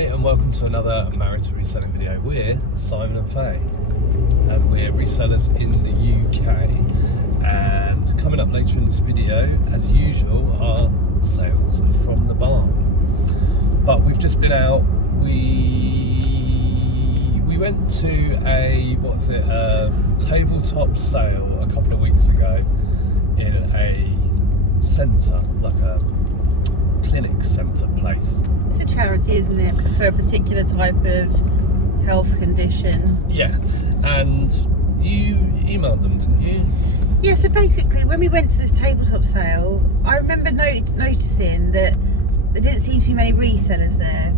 Hi and welcome to another Married to Reselling video. We're Simon and Faye and we're resellers in the UK, and coming up later in this video as usual are sales from the barn. But we've just been out, we went to a tabletop sale a couple of weeks ago in a centre, like a clinic centre place. It's a charity, isn't it, for a particular type of health condition? Yeah, and you emailed them, didn't you? Yeah, so basically when we went to this tabletop sale, I remember noticing that there didn't seem to be many resellers there,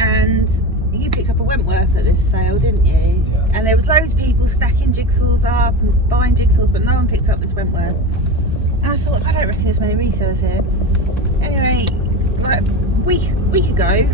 and you picked up a Wentworth at this sale, didn't you? Yeah. And there was loads of people stacking jigsaws up and buying jigsaws, but no one picked up this Wentworth. And I thought, I don't reckon there's many resellers here. Anyway, like a week ago,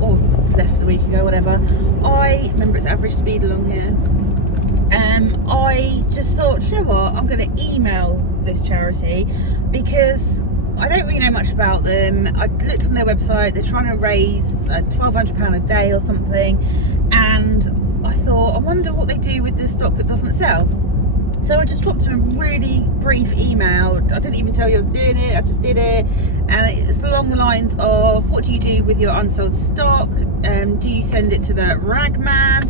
or less than a week ago, whatever, I remember it's average speed along here. I just thought, you know what, I'm going to email this charity because I don't really know much about them. I looked on their website, they're trying to raise £1,200 a day or something, and I thought, I wonder what they do with the stock that doesn't sell. So I just dropped them a really brief email. I didn't even tell you I was doing it, I just did it. And it's along the lines of, what do you do with your unsold stock? Do you send it to the ragman?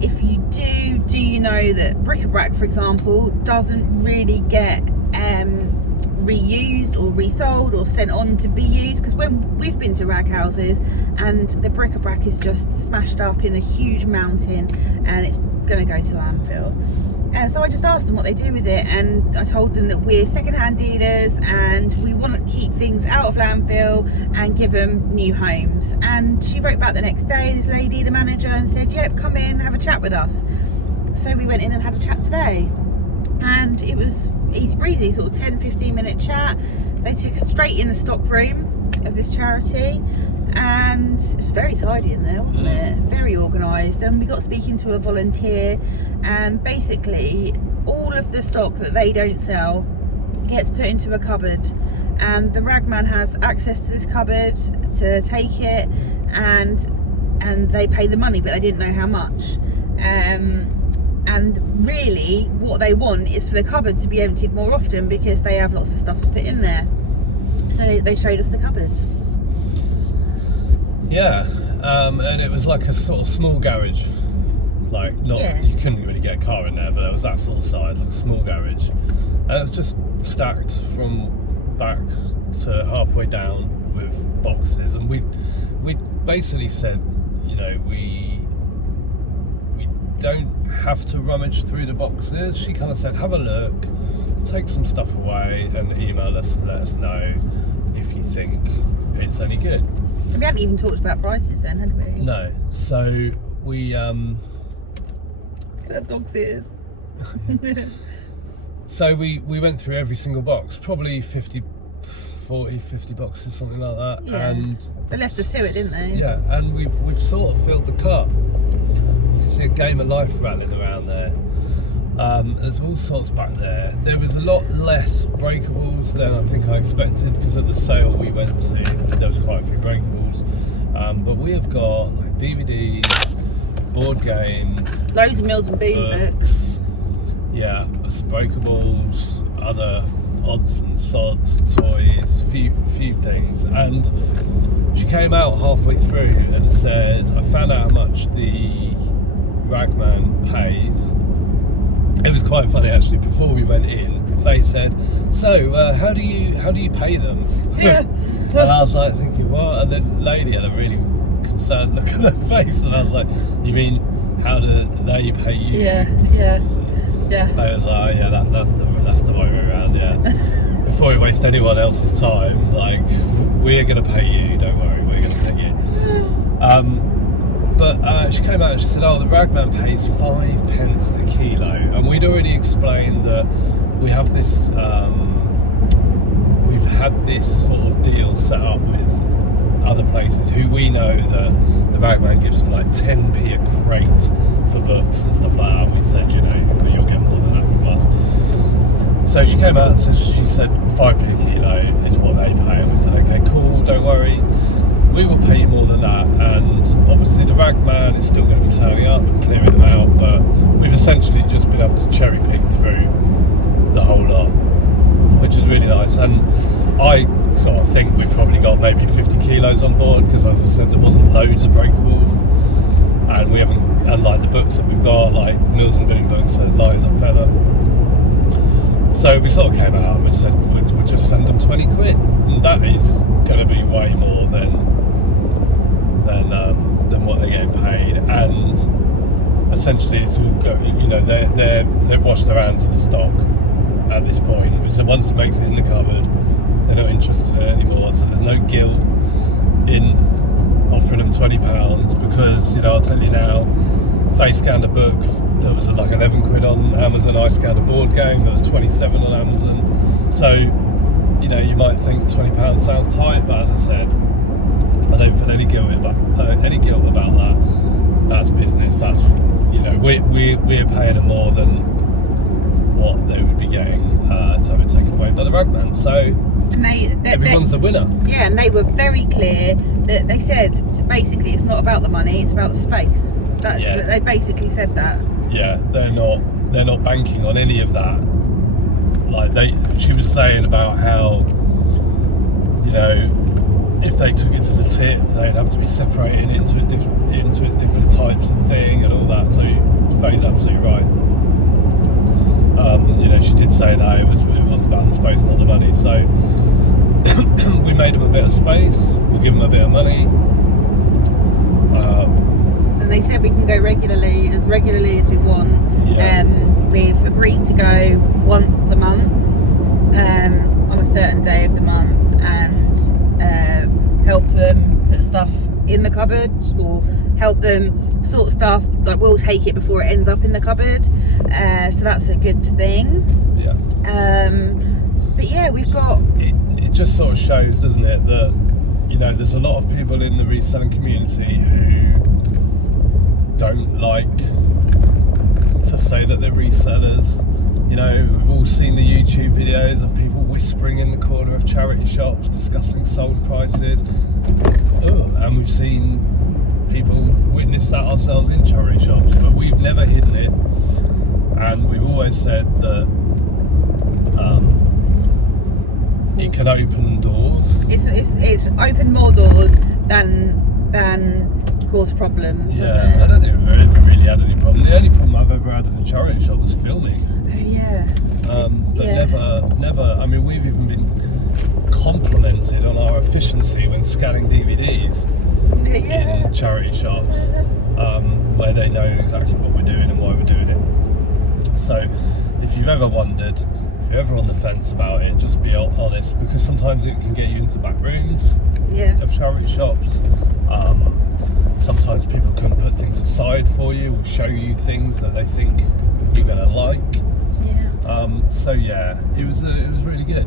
If you do you know that bric-a-brac, for example, doesn't really get reused or resold or sent on to be used? Because when we've been to rag houses and the bric-a-brac is just smashed up in a huge mountain and it's going to go to landfill. So I just asked them what they do with it, and I told them that we're second-hand dealers and we want to keep things out of landfill and give them new homes. And she wrote back the next day, this lady, the manager, and said, yep, come in, have a chat with us. So we went in and had a chat today, and it was easy breezy, sort of 10-15 minute chat. They took us straight in the stock room of this charity, and it was very tidy in there, wasn't it? Very organised. And we got speaking to a volunteer, and basically all of the stock that they don't sell gets put into a cupboard, and the ragman has access to this cupboard to take it, and they pay the money, but they didn't know how much. And really what they want is for the cupboard to be emptied more often because they have lots of stuff to put in there. So they showed us the cupboard. Yeah, and it was like a sort of small garage, like you couldn't really get a car in there, but it was that sort of size, like a small garage, and it was just stacked from back to halfway down with boxes. And we basically said, you know, we don't have to rummage through the boxes. She kind of said, have a look, take some stuff away and email us and let us know if you think it's any good. And we hadn't even talked about prices then, had we? No. So we Look at that dog's ears. So we went through every single box, probably 50 boxes, something like that. Yeah. And they left us to it, didn't they? Yeah, and we've sort of filled the cart. You can see a game of life rattling around there. There's all sorts back there. There was a lot less breakables than I think I expected, because at the sale we went to, there was quite a few breakables. But we have got like DVDs, board games, loads of Mills and Boon books. Yeah, some breakables, other odds and sods, toys, few things. And she came out halfway through and said, I found out how much the ragman pays. It was quite funny actually. Before we went in, Faye said, so how do you pay them? Yeah. And I was like thinking, what? And then the lady had a really concerned look on her face, and I was like, you mean how do they pay you? Yeah. I was like, oh, yeah, that's the way around, yeah. Before we waste anyone else's time, like, we're gonna pay you, don't worry, we're gonna pay you. But she came out and she said, oh, the ragman pays 5p a kilo. And we'd already explained that we have this, we've had this sort of deal set up with other places who we know that the ragman gives them like 10p a crate for books and stuff like that. We said, you know, you'll get more than that from us. So she came out and she said 5p a kilo is what they pay. And we said, okay, cool, don't worry. We will pay you more than that. I sort of think we've probably got maybe 50 kilos on board, because as I said, there wasn't loads of breakables, and we haven't, unlike the books that we've got, like Mills and Boom books, so light as a feather. So we sort of came out and we said we'd just send them 20 quid, and that is going to be way more than what they're getting paid. And essentially it's all they've washed their hands of the stock at this point. So once it makes it in the cupboard, they're not interested in it anymore. So there's no guilt in offering them £20, because I'll tell you now, Faye scanned a book, there was like 11 quid on Amazon. I scanned a board game, there was 27 on Amazon. So you might think £20 sounds tight, but as I said, I don't feel any guilt about that. That's business. That's we're paying them more than what they would be getting to have it taken away by the ragman. So everyone's the winner. Yeah, and they were very clear that they said, so basically it's not about the money, it's about the space. They basically said that. Yeah, they're not banking on any of that. Like she was saying about how if they took it to the tip, they'd have to be separated into different types of thing and all that. So Faye's absolutely right. She did say that it was about the space, not the money. So we made them a bit of space. We'll give them a bit of money. And they said we can go regularly as we want. Yeah. We've agreed to go once a month on a certain day of the month, and help them put stuff in the cupboard, or help them sort stuff. Like, we'll take it before it ends up in the cupboard. So that's a good thing. Yeah. But yeah, we've got. It just sort of shows, doesn't it, that there's a lot of people in the reselling community who don't like to say that they're resellers. We've all seen the YouTube videos of people whispering in the corner of charity shops discussing sold prices. And we've seen people witness that ourselves in charity shops, but we've never hidden it. And we've always said that it can open doors. It's opened more doors than cause problems. Yeah, I don't think we've ever really had any problem. The only problem I've ever had in a charity shop was filming. Oh yeah. But never. I mean, we've even been complimented on our efficiency when scanning DVDs in charity shops, where they know exactly what we're doing and why we're doing it. So, if you've ever wondered, if you're ever on the fence about it, just be honest, because sometimes it can get you into back rooms of charity shops. Sometimes people can put things aside for you, or show you things that they think you're going to like. So yeah, it was really good.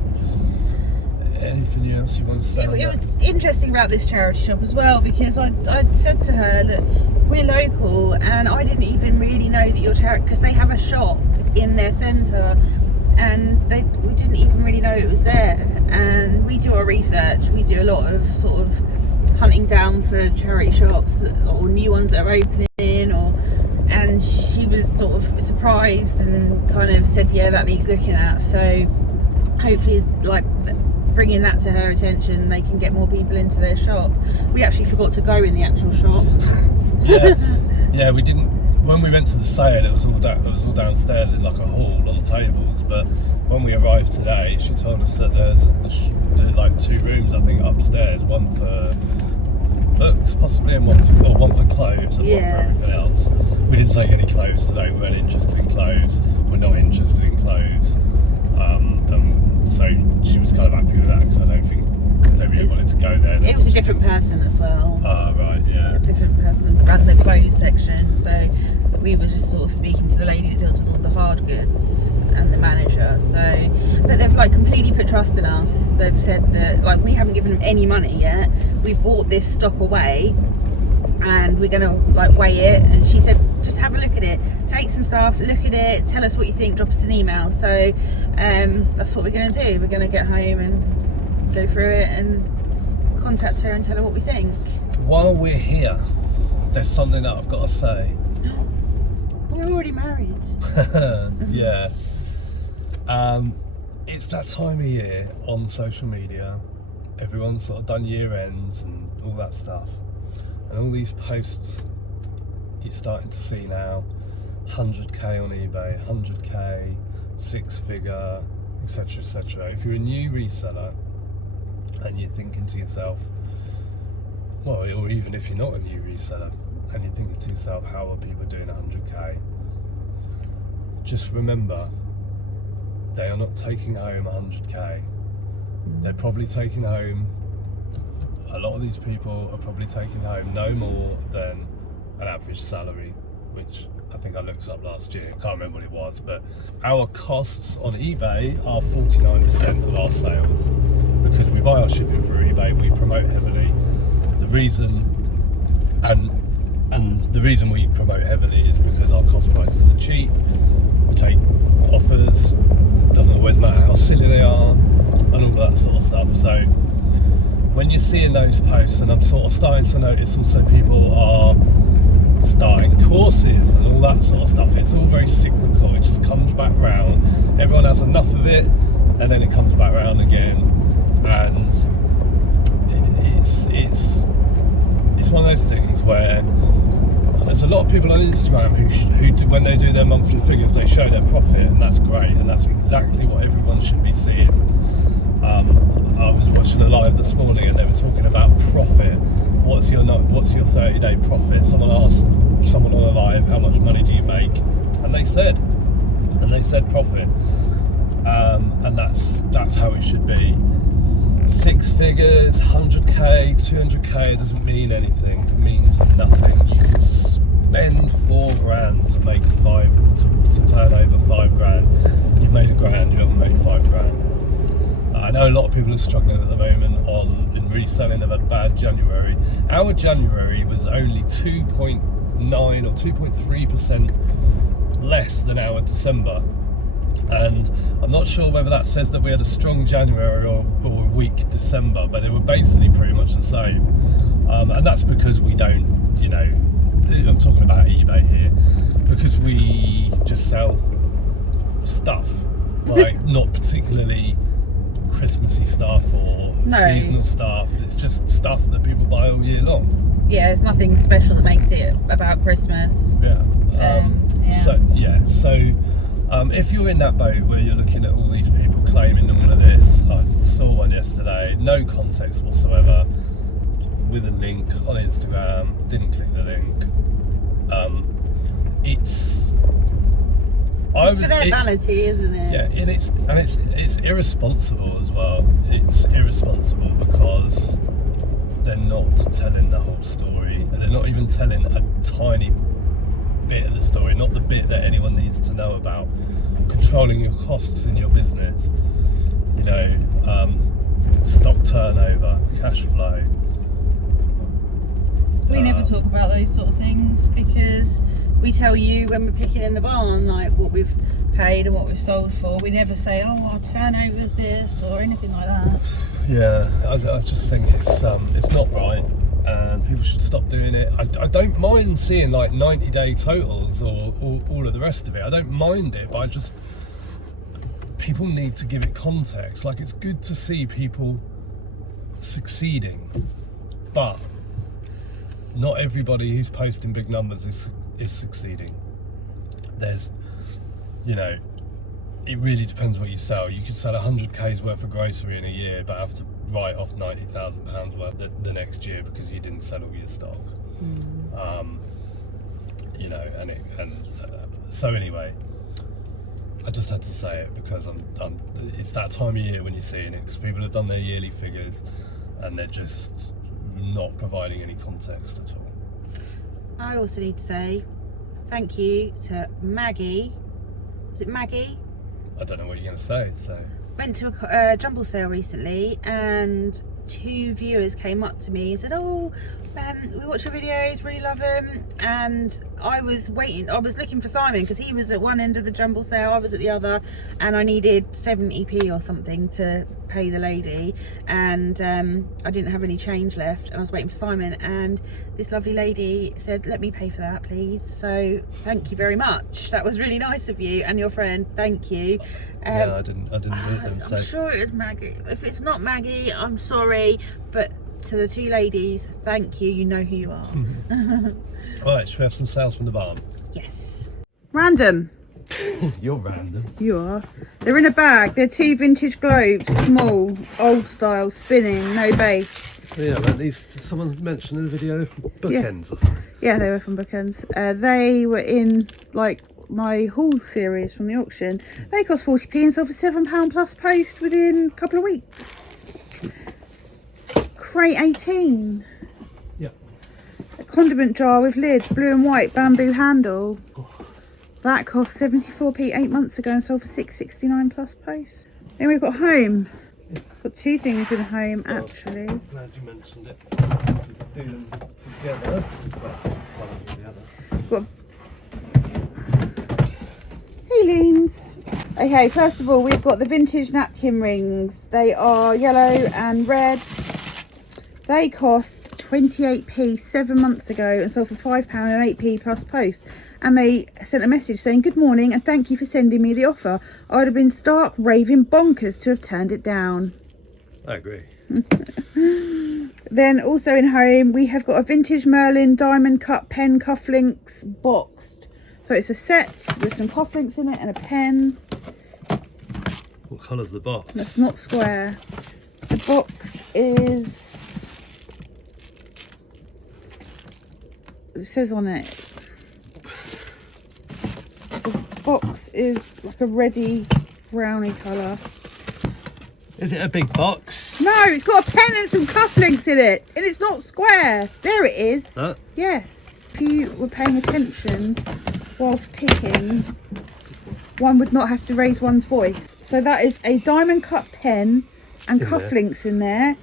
Anything else you want to say? It was interesting about this charity shop as well, because I'd said to her that we're local, and I didn't even really know that your charity, because they have a shop in their centre, and we didn't even really know it was there. And we do our research, we do a lot of sort of hunting down for charity shops or new ones that are opening, and she was sort of surprised and kind of said, yeah, that needs looking at. So hopefully, like, bringing that to her attention, they can get more people into their shop. We actually forgot to go in the actual shop. Yeah, we didn't. When we went to the sale, it was all downstairs in like a hall on the tables. But when we arrived today, she told us that there's like 2 rooms, I think, upstairs. One for books, possibly, and one for clothes, and one for everything else. We didn't take any clothes today. We weren't interested in clothes. We're not interested in clothes. So she was kind of happy with that, because I don't think they really wanted to go there. It was a different person as well. Right, yeah. A different person that ran the clothes section. So we were just sort of speaking to the lady that deals with all the hard goods and the manager. So, but they've like completely put trust in us. They've said that, like, we haven't given them any money yet. We've bought this stock away, and we're gonna like weigh it. And she said, just have a look at it, take some stuff, look at it, tell us what you think, drop us an email. So that's what we're going to do. We're going to get home and go through it and contact her and tell her what we think. While we're here, there's something that I've got to say. We're already married. Yeah. it's that time of year on social media. Everyone's sort of done year ends and all that stuff, and all these posts you're starting to see now, 100k on eBay, 100k, 6-figure, etc, etc. If you're a new reseller and you're thinking to yourself, well, or even if you're not a new reseller and you're thinking to yourself, how are people doing 100k? Just remember, they are not taking home 100k. They're probably taking home, a lot of these people are probably taking home no more than an average salary, which I think I looked up last year. I can't remember what it was, but our costs on eBay are 49% of our sales, because we buy our shipping through eBay, we promote heavily. The reason, and the reason we promote heavily is because our cost prices are cheap. We take offers, doesn't always matter how silly they are, and all that sort of stuff. So when you're seeing those posts, and I'm sort of starting to notice also people are starting courses and all that sort of stuff, it's all very cyclical. It just comes back round. Everyone has enough of it, and then it comes back round again. And it's one of those things where there's a lot of people on Instagram who do, when they do their monthly figures, they show their profit, and that's great, and that's exactly what everyone should be seeing. I was watching a live this morning, and they were talking about profit. What's your 30-day profit? Someone asked someone on a live, how much money do you make? And they said profit, and that's how it should be. 6 figures, 100k, 200k doesn't mean anything. It means nothing. You can spend £4 to make to turn over £5,000. You've made £1,000. You haven't made £5,000. I know a lot of people are struggling at the moment in reselling. They've had a bad January. Our January was only 2.9 or 2.3% less than our December. And I'm not sure whether that says that we had a strong January or a weak December, but they were basically pretty much the same. And that's because we don't, I'm talking about eBay here, because we just sell stuff, like not particularly Christmassy stuff or seasonal stuff. It's just stuff that people buy all year long. Yeah, there's nothing special that makes it about Christmas. So if you're in that boat where you're looking at all these people claiming all of this, I saw one yesterday, no context whatsoever, with a link on Instagram, didn't click the link. It's for their vanity, isn't it? Yeah, and it's irresponsible as well. It's irresponsible because they're not telling the whole story, and they're not even telling a tiny bit of the story, not the bit that anyone needs to know about controlling your costs in your business. Stock turnover, cash flow. We never talk about those sort of things, because we tell you when we're picking in the barn, like what we've paid and what we've sold for. We never say, oh, our turnover's this or anything like that. Yeah, I just think it's not right, and people should stop doing it. I don't mind seeing like 90-day totals or all of the rest of it. I don't mind it, but people need to give it context. Like, it's good to see people succeeding, but not everybody who's posting big numbers is succeeding. There's, it really depends what you sell. You could sell 100k's worth of grocery in a year, but have to write off £90,000 worth the next year because you didn't sell all your stock. So anyway, I just had to say it because it's that time of year when you're seeing it, because people have done their yearly figures and they're just not providing any context at all. I also need to say thank you to Maggie. Is it Maggie? I don't know what you're going to say. So went to a jumble sale recently, and 2 viewers came up to me and said, oh, we watch your videos, really love them. And I was looking for Simon because he was at one end of the jumble sale, I was at the other, and I needed 70p or something to pay the lady, and I didn't have any change left, and I was waiting for Simon, and this lovely lady said, let me pay for that please. So thank you very much, that was really nice of you and your friend, thank you. Yeah, I didn't meet them, so. I'm sure it was Maggie. If it's not Maggie, I'm sorry, but to the 2 ladies, thank you, you know who you are. Right, should we have some sales from the barn? Yes. Random. You're random. You are. They're in a bag. They're 2 vintage globes, small, old style, spinning, no base. Yeah, but these, someone mentioned in the video, bookends or something. Yeah, they were from Bookends. They were in like my haul series from the auction. They cost 40p and sold for £7 plus post within a couple of weeks. Crate 18. Yeah. A condiment jar with lid, blue and white, bamboo handle. That cost 74p 8 months ago and sold for £6.69 plus post. Then we've got home. Got 2 things in home actually. Glad you mentioned it. Do them together. One after the other. Got Leans. Okay, first of all, we've got the vintage napkin rings. They are yellow and red. They cost 28p 7 months ago and sold for £5 and 8p plus post. And they sent a message saying, good morning and thank you for sending me the offer. I would have been stark raving bonkers to have turned it down. I agree. Then also in home, we have got a vintage Merlin diamond cut pen cufflinks boxed. So it's a set with some cufflinks in it and a pen. What colour's the box? That's not square. The box is, it says on it, the box is like a reddy browny colour. Is it a big box? No, it's got a pen and some cufflinks in it, and it's not square. There it is. Huh? Yes. If you were paying attention whilst picking, one would not have to raise one's voice. So that is a diamond cut pen and cufflinks in there.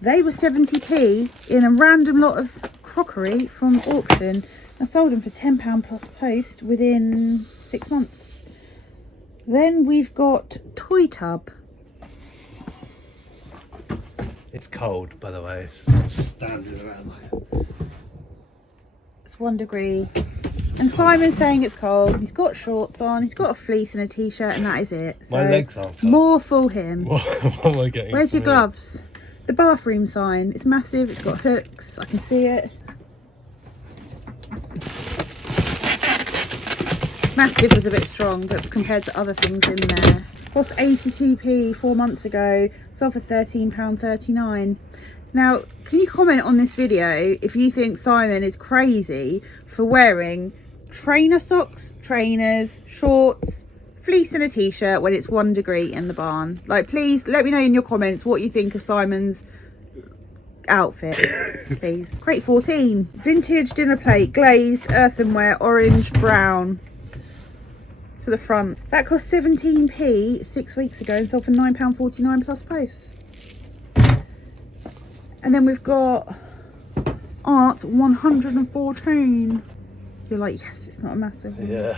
They were 70p in a random lot of crockery from auction. I sold them for £10 plus post within 6 months. Then we've got toy tub. It's cold, by the way. It's standing around like. It's 1 degree. And Simon's saying it's cold. He's got shorts on. He's got a fleece and a t-shirt, and that is it. So my legs aren't cold. More for him. What am I getting? Where's your gloves? The bathroom sign. It's massive. It's got hooks. I can see it. Massive was a bit strong, but compared to other things in there. Cost 82p 4 months ago. Sold for £13.39. Now, can you comment on this video if you think Simon is crazy for wearing trainer socks, trainers, shorts, fleece and a t-shirt when it's 1 degree in the barn? Like, please let me know in your comments what you think of Simon's outfit, please. Crate 14. Vintage dinner plate, glazed, earthenware, orange, brown. To the front. That cost 17p 6 weeks ago and sold for £9.49 plus post. And then we've got Art 114. You're like, yes, it's not a massive one. Yeah.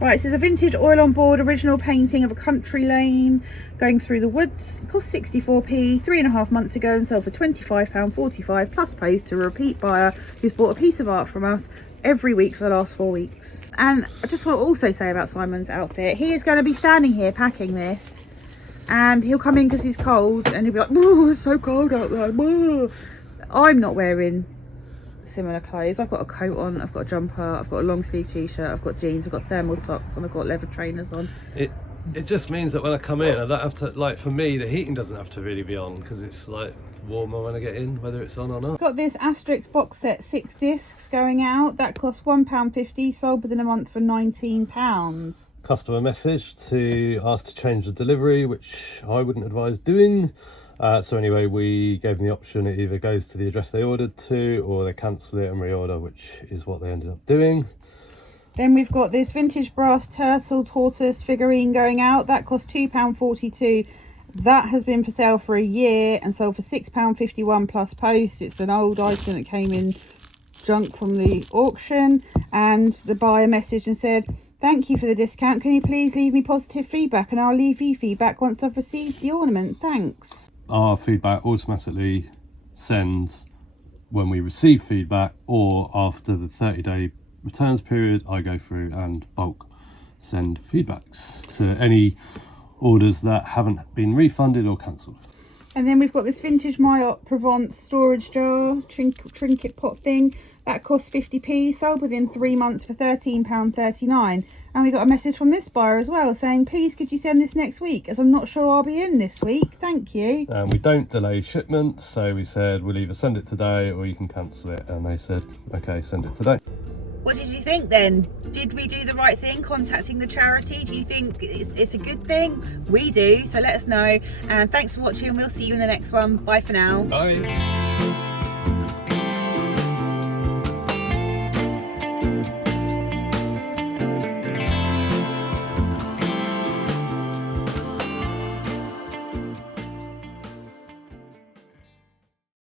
Right, this is a vintage oil on board original painting of a country lane going through the woods. It cost 64p 3.5 months ago and sold for £25.45 plus post to a repeat buyer who's bought a piece of art from us every week for the last 4 weeks. And I just want to also say about Simon's outfit, he is going to be standing here packing this. And he'll come in because he's cold and he'll be like, oh, it's so cold out there. Oh. I'm not wearing similar clothes. I've got a coat on, I've got a jumper, I've got a long sleeve t-shirt, I've got jeans, I've got thermal socks, and I've got leather trainers on. It just means that when I come in, I don't have to, like, for me, the heating doesn't have to really be on because it's like warmer when I get in, whether it's on or not. Got this Asterix box set 6 discs going out. That cost £1.50, sold within a month for £19. Customer message to ask to change the delivery, which I wouldn't advise doing. So anyway, we gave them the option. It either goes to the address they ordered to or they cancel it and reorder, which is what they ended up doing. Then we've got this vintage brass turtle tortoise figurine going out. That cost £2.42 That has been for sale for a year and sold for £6.51 plus post. It's an old item that came in junk from the auction, and the buyer messaged and said, thank you for the discount, can you please leave me positive feedback and I'll leave you feedback once I've received the ornament, thanks. Our feedback automatically sends when we receive feedback, or after the 30-day returns period, I go through and bulk send feedbacks to any orders that haven't been refunded or cancelled. And then we've got this vintage Mayotte Provence storage jar, trinket pot thing. That cost 50p, sold within 3 months for £13.39. And we got a message from this buyer as well saying, please could you send this next week, as I'm not sure I'll be in this week, thank you. And we don't delay shipments, so we said we'll either send it today or you can cancel it, and they said okay, send it today. What did you think then? Did we do the right thing contacting the charity? Do you think it's a good thing? We do, so let us know. And thanks for watching. We'll see you in the next one. Bye for now. Bye.